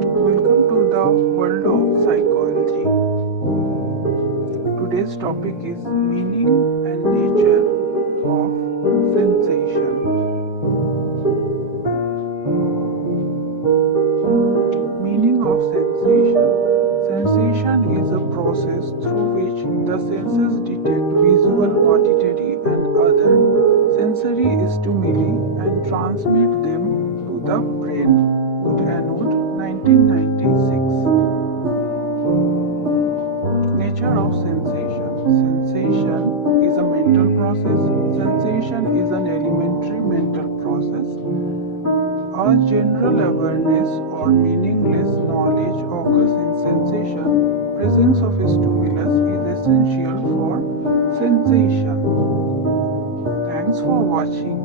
Welcome to the world of psychology. Today's topic is meaning and nature of sensation. Meaning of sensation. Sensation is a process through which the senses detect visual, auditory, and other sensory stimuli and transmit them to the brain. Wood and Wood, 1996. Nature of sensation. Sensation is a mental process. Sensation is an elementary mental process. A general awareness or meaningless knowledge occurs in sensation. Presence of a stimulus is essential for sensation. Thanks for watching.